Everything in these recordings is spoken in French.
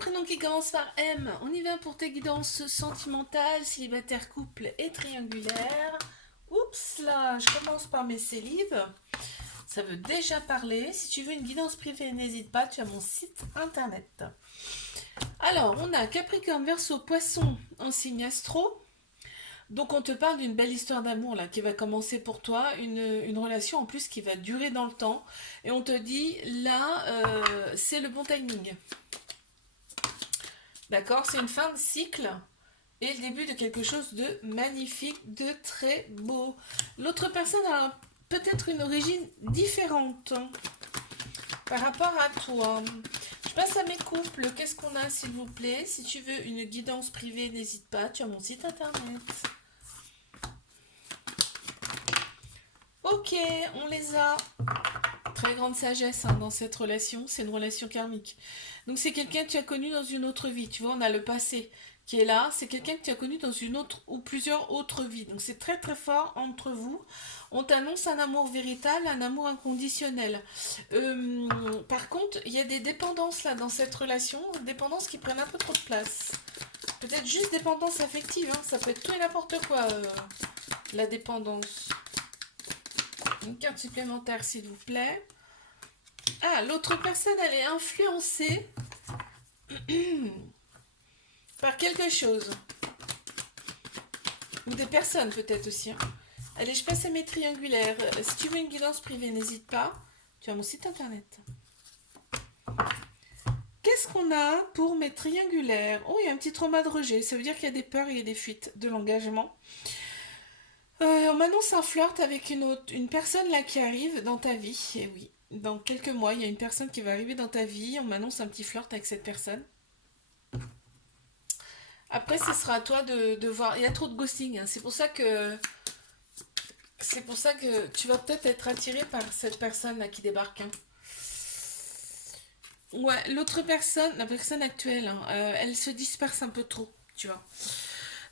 prénom qui commence par M. On y va pour tes guidances sentimentales, célibataire, couple et triangulaire. Oups là, je commence par mes célibes. Ça veut déjà parler. Si tu veux une guidance privée, n'hésite pas, tu as mon site internet. Alors, on a Capricorne, Verseau, Poisson en signe astro. Donc on te parle d'une belle histoire d'amour là qui va commencer pour toi, une relation en plus qui va durer dans le temps. Et on te dit là, c'est le bon timing. D'accord? C'est une fin de cycle et le début de quelque chose de magnifique, de très beau. L'autre personne a peut-être une origine différente par rapport à toi. Je passe à mes couples. Qu'est-ce qu'on a, s'il vous plaît? Si tu veux une guidance privée, n'hésite pas. Tu as mon site internet. Ok, on les a. Très grande sagesse hein, dans cette relation. C'est une relation karmique. Donc c'est quelqu'un que tu as connu dans une autre vie. Tu vois, on a le passé qui est là. C'est quelqu'un que tu as connu dans une autre ou plusieurs autres vies. Donc c'est très très fort entre vous. On t'annonce un amour véritable, un amour inconditionnel. Par contre, il y a des dépendances là dans cette relation. Dépendances qui prennent un peu trop de place. Peut-être juste dépendance affective. Hein. Ça peut être tout et n'importe quoi, la dépendance. Une carte supplémentaire, s'il vous plaît. Ah, l'autre personne, elle est influencée par quelque chose. Ou des personnes, peut-être aussi. Hein. Allez, je passe à mes triangulaires. Si tu veux une guidance privée, n'hésite pas. Tu as mon site internet. Qu'est-ce qu'on a pour mes triangulaires? Oh, il y a un petit trauma de rejet. Ça veut dire qu'il y a des peurs et des fuites de l'engagement. On m'annonce un flirt avec une personne là qui arrive dans ta vie. Et oui, dans quelques mois, il y a une personne qui va arriver dans ta vie. On m'annonce un petit flirt avec cette personne. Après, ce sera à toi de voir. Il y a trop de ghosting. Hein. C'est pour ça que tu vas peut-être être attiré par cette personne là qui débarque. Hein. Ouais, l'autre personne, la personne actuelle, hein, elle se disperse un peu trop, tu vois.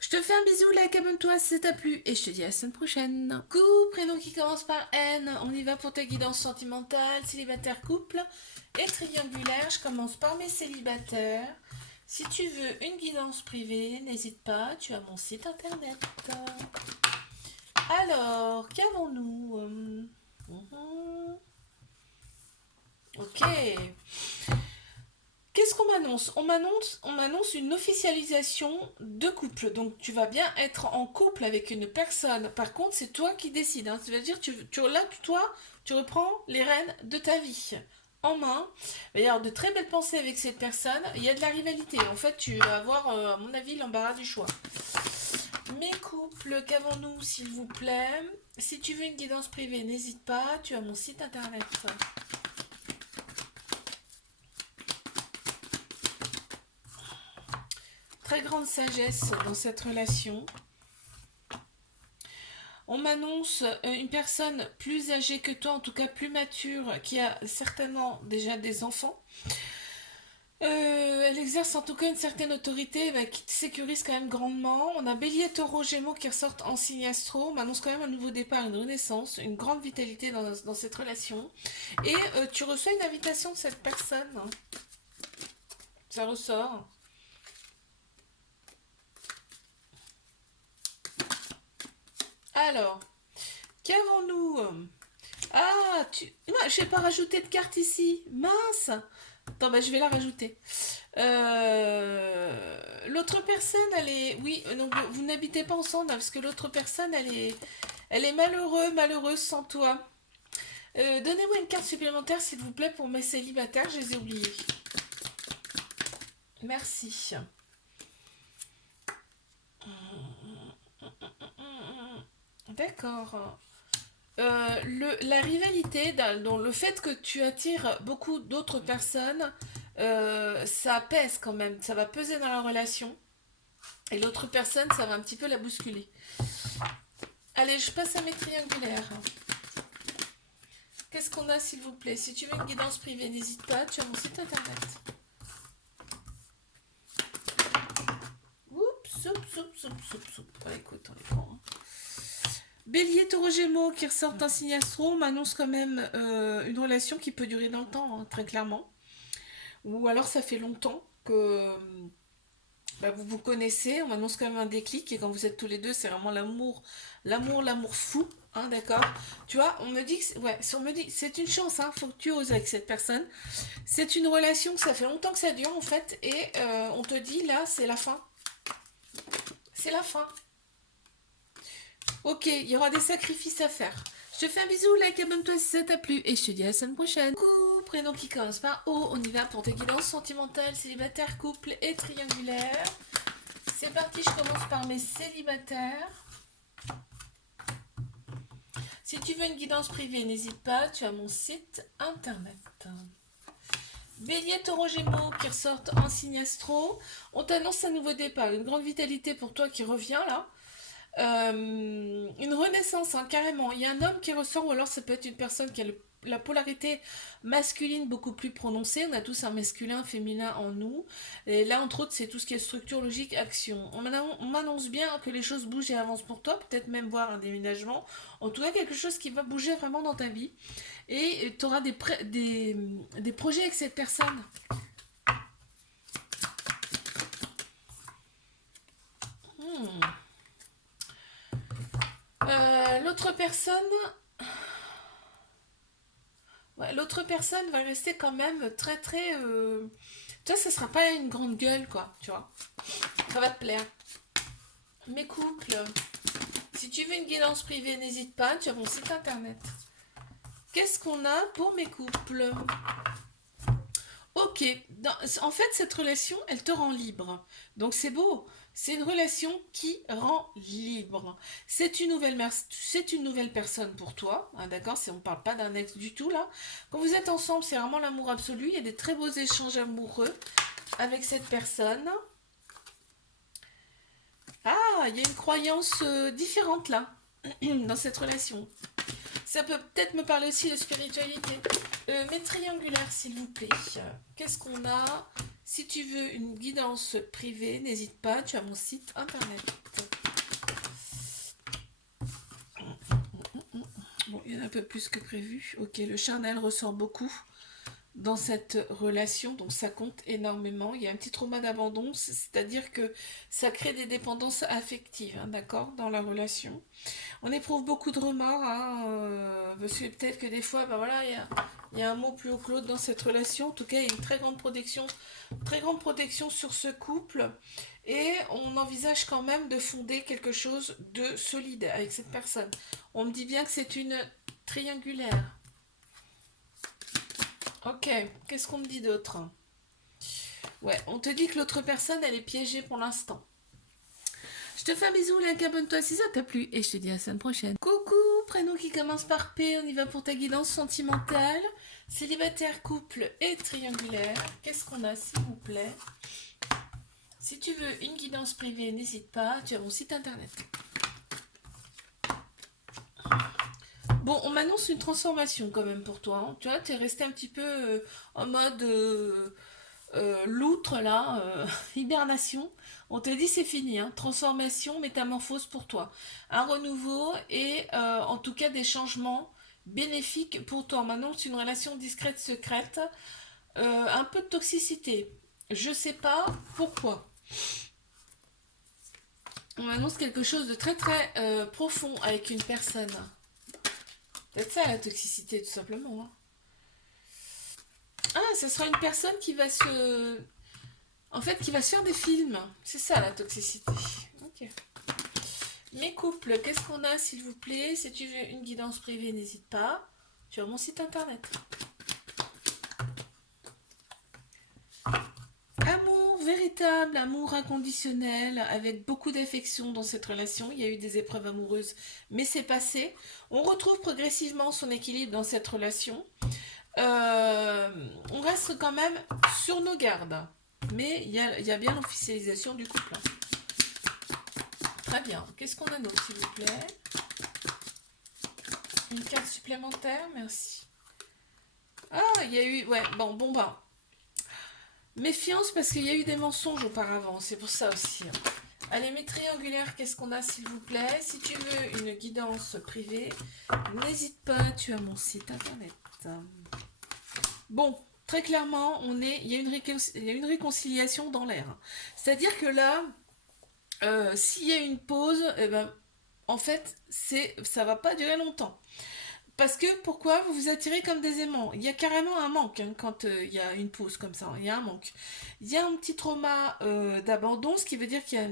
Je te fais un bisou, like, abonne-toi si ça t'a plu et je te dis à la semaine prochaine. Couple, prénom qui commence par N, on y va pour ta guidance sentimentale, célibataire, couple et triangulaire. Je commence par mes célibataires. Si tu veux une guidance privée, n'hésite pas, tu as mon site internet. Alors, qu'avons-nous? Ok. Qu'est-ce qu'on m'annonce? On m'annonce une officialisation de couple. Donc tu vas bien être en couple avec une personne. Par contre, c'est toi qui décides. Hein. C'est-à-dire là, toi, tu reprends les rênes de ta vie en main. Il va y avoir de très belles pensées avec cette personne. Il y a de la rivalité. En fait, tu vas avoir, à mon avis, l'embarras du choix. Mes couples, qu'avons-nous, s'il vous plaît? Si tu veux une guidance privée, n'hésite pas. Tu as mon site internet. Très grande sagesse dans cette relation. On m'annonce une personne plus âgée que toi, en tout cas plus mature, qui a certainement déjà des enfants. Elle exerce en tout cas une certaine autorité qui te sécurise quand même grandement. On a Bélier, Taureau, Gémeaux qui ressortent en signe astro. On m'annonce quand même un nouveau départ, une renaissance, une grande vitalité dans cette relation. Et tu reçois une invitation de cette personne. Hein. Ça ressort. Alors, qu'avons-nous? Ah, non, je vais pas rajouter de carte ici. Mince. Attends, bah, je vais la rajouter. L'autre personne, elle est... Oui, donc vous n'habitez pas ensemble, hein, parce que l'autre personne, elle est malheureuse sans toi. Donnez-moi une carte supplémentaire, s'il vous plaît, pour mes célibataires, je les ai oubliés. Merci. D'accord. La rivalité, dans le fait que tu attires beaucoup d'autres personnes, ça pèse quand même, ça va peser dans la relation. Et l'autre personne, ça va un petit peu la bousculer. Allez, je passe à mes triangulaires. Qu'est-ce qu'on a, s'il vous plaît? Si tu veux une guidance privée, n'hésite pas, tu as mon site internet. Oups, oups. Bon, écoute, on les prend. Hein. Bélier, Taureau, Gémeaux qui ressortent un signe astro m'annonce quand même une relation qui peut durer dans le temps, hein, très clairement. Ou alors ça fait longtemps que bah, vous vous connaissez, on m'annonce quand même un déclic, et quand vous êtes tous les deux, c'est vraiment l'amour fou, hein, d'accord? Tu vois, on me dit que, ouais, on me dit, c'est une chance, hein, faut que tu oses avec cette personne. C'est une relation que ça fait longtemps que ça dure, en fait, et on te dit, là, c'est la fin. C'est la fin. Ok, il y aura des sacrifices à faire. Je te fais un bisou, like, abonne-toi si ça t'a plu, et je te dis à la semaine prochaine. Coucou, prénom qui commence par O, on y va pour tes guidances sentimentales, célibataires, couple et triangulaires. C'est parti, je commence par mes célibataires. Si tu veux une guidance privée, n'hésite pas, tu as mon site internet. Bélier, Taureau, Gémeaux qui ressortent en signe astro. On t'annonce un nouveau départ, une grande vitalité pour toi qui revient là. Une renaissance, hein, carrément. Il y a un homme qui ressort, ou alors ça peut être une personne qui a la polarité masculine beaucoup plus prononcée. On a tous un masculin, féminin en nous. Et là, entre autres, c'est tout ce qui est structure, logique, action. On m'annonce bien que les choses bougent et avancent pour toi, peut-être même voir un déménagement. En tout cas, quelque chose qui va bouger vraiment dans ta vie. Et tu auras des projets avec cette personne. L'autre personne... Ouais, l'autre personne va rester quand même très très... Tu vois, ça sera pas une grande gueule, quoi, tu vois. Ça va te plaire. Mes couples, si tu veux une guidance privée, n'hésite pas, tu as mon site internet. Qu'est-ce qu'on a pour mes couples? Ok, en fait, cette relation, elle te rend libre. Donc c'est beau. C'est une relation qui rend libre. C'est une nouvelle personne pour toi, hein, d'accord? On ne parle pas d'un ex du tout là. Quand vous êtes ensemble, c'est vraiment l'amour absolu. Il y a des très beaux échanges amoureux avec cette personne. Ah, il y a une croyance différente là, dans cette relation. Ça peut peut-être me parler aussi de spiritualité. Mes triangulaires, s'il vous plaît. Qu'est-ce qu'on a? Si tu veux une guidance privée, n'hésite pas, tu as mon site internet. Bon, il y en a un peu plus que prévu. Ok, le charnel ressort beaucoup dans cette relation, donc ça compte énormément. Il y a un petit trauma d'abandon, c'est-à-dire que ça crée des dépendances affectives, hein, d'accord, dans la relation. On éprouve beaucoup de remords, hein, parce que peut-être que des fois, ben voilà, il y a un mot plus haut que l'autre dans cette relation. En tout cas, il y a une très grande protection sur ce couple, et on envisage quand même de fonder quelque chose de solide avec cette personne. On me dit bien que c'est une triangulaire. Ok, qu'est-ce qu'on me dit d'autre? Ouais, on te dit que l'autre personne, elle est piégée pour l'instant. Je te fais un bisou, like, abonne-toi si ça t'a plu, et je te dis à la semaine prochaine. Coucou, prénom qui commence par P, on y va pour ta guidance sentimentale, célibataire, couple et triangulaire. Qu'est-ce qu'on a, s'il vous plaît? Si tu veux une guidance privée, n'hésite pas, tu as mon site internet. Bon, on m'annonce une transformation quand même pour toi, hein. Tu vois, tu es resté un petit peu en mode loutre là, hibernation. On te dit c'est fini, hein. Transformation, métamorphose pour toi. Un renouveau et en tout cas des changements bénéfiques pour toi. Maintenant, c'est une relation discrète, secrète, un peu de toxicité. Je sais pas pourquoi. On m'annonce quelque chose de très très profond avec une personne. Peut-être ça la toxicité tout simplement, hein. Ah, ce sera une personne qui va se... En fait, qui va se faire des films. C'est ça la toxicité. Ok. Mes couples, qu'est-ce qu'on a s'il vous plaît? Si tu veux une guidance privée, n'hésite pas. Tu as mon site internet. Amour véritable, amour inconditionnel, avec beaucoup d'affection dans cette relation. Il y a eu des épreuves amoureuses, mais c'est passé. On retrouve progressivement son équilibre dans cette relation. On reste quand même sur nos gardes. Mais il y a bien l'officialisation du couple. Très bien. Qu'est-ce qu'on a d'autre, s'il vous plaît? Une carte supplémentaire, merci. Ah, il y a eu... Ouais, bon, bah. Méfiance parce qu'il y a eu des mensonges auparavant. C'est pour ça aussi. Allez, mes triangulaires, qu'est-ce qu'on a, s'il vous plaît? Si tu veux une guidance privée, n'hésite pas, tu as mon site internet. Bon, très clairement, il y a une réconciliation dans l'air. C'est-à-dire que là, s'il y a une pause, eh ben, en fait, ça va pas durer longtemps. Parce que pourquoi vous vous attirez comme des aimants? Il y a carrément un manque hein, quand il y a une pause comme ça. Il y a un manque. Il y a un petit trauma d'abandon, ce qui veut dire qu'il y a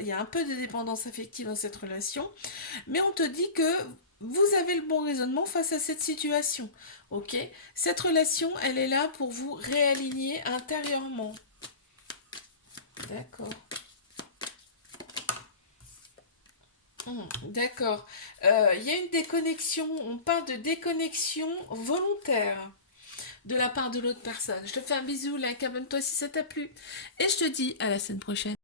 il y a un peu de dépendance affective dans cette relation. Mais on te dit que vous avez le bon raisonnement face à cette situation. Ok? Cette relation, elle est là pour vous réaligner intérieurement. D'accord. D'accord. Il y a une déconnexion, on parle de déconnexion volontaire de la part de l'autre personne. Je te fais un bisou, like, abonne-toi si ça t'a plu. Et je te dis à la semaine prochaine.